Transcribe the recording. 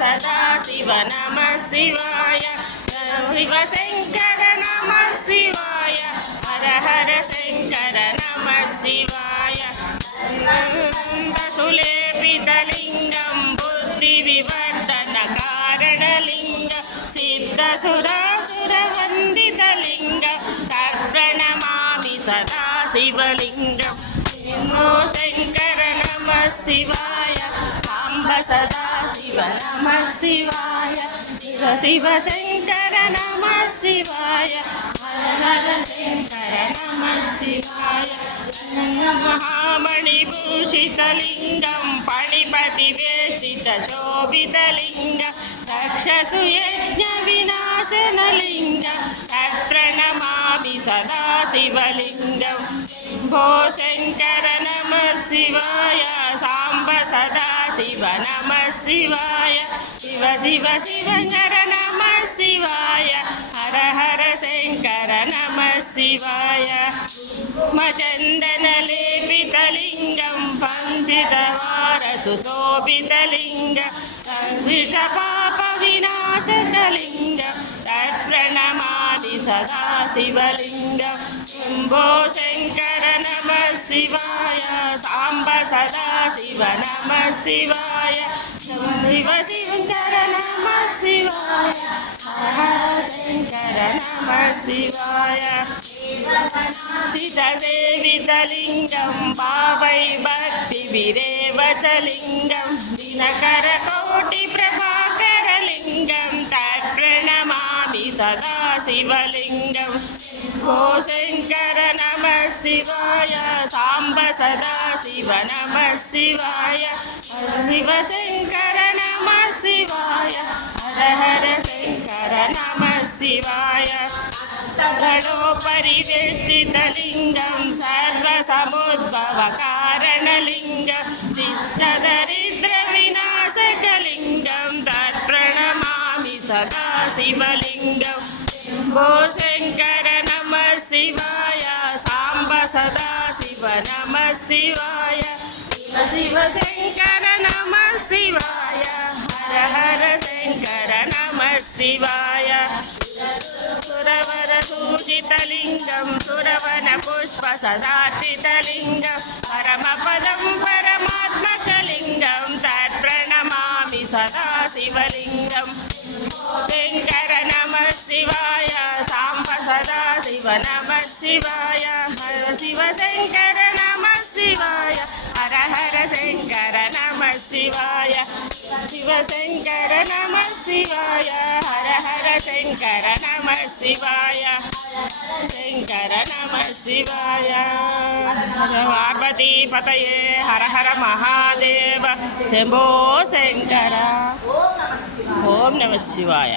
सदा शिव नमः शिवाय शिव शंकर नमः शिवाय हर हर शंकर नमः शिवाय सुलेपितलिंगं बुद्धिविवर्धन कारणलिंग सिद्धसुरासुरवन्दितलिंग तत्प्रणमामि सदा शिवलिंगं नमो शंकर नमः शिवाय साम्ब सदा शिव नमः शिवाय शिव शिव शंकर नमः शिवाय हर हर शंकर नमः शिवाय महामणिभूषितलिंगं फणिपतिवेष्टितशोभितलिंगं रक्षसु यज्ञविनाशनलिंगं तत्प्रणमामि सदा शिवलिंगं भो शंकर नमः शिवाय साम्ब सदा शिव नमः शिवाय शिव शिव शंकर नमः शिवाय हर हर शंकर नमः शिवाय मचन्दनलेपितलिंगं पञ्चितवारसुशोभितलिंगं संवितपापविनाशकलिंगं तत्प्रणमामि सदा शिवलिंगं शम्भो शंकर नमः शिवाय साम्ब सदा शिव नमः शिवाय शिव शंकर नमः शिवाय हर हर शंकर नमः शिवाय चितसेवितलिंगं भावै भक्तिभिरेवचलिंगं दिनकरकोटिप्रभाकरलिंगं तत्प्रणमामि सदा शिवलिंगं भो शंकर नमः शिवाय साम्ब सदा शिव नमः शिवाय शिव शंकर नमः शिवाय हर हर शंकर नमः शिवाय गणोपरिवेष्टितलिंगं सर्वसमुद्भवकारणलिंगं शिष्टदरिद्रविनाशकलिंगं तत्प्रणमामि सदा शिवलिंगं भो शंकर नमः शिवाय साम्ब सदा शिव नमः शिवाय शिव शंकर नमः शिवाय हर हर शंकर नमः शिवाय सुरवरसूजितलिंगं सुरवनपुष्पसदार्चितलिंगं परमपदं परमात्मकलिंगं तत्प्रणमामि सदा शिवलिंगं शंकर नमः शिवाय साम्ब सदा शिव नमः शिवाय हर शिव शंकर नमः शिवाय हर हर शंकर नमः शिवाय शिव शंकर नमः शिवाय हर हर शंकर नमः शिवाय शंकर नमः शिवाय पार्वती पतये हर हर महादेव शंभो शंकर ओम नमः शिवाय।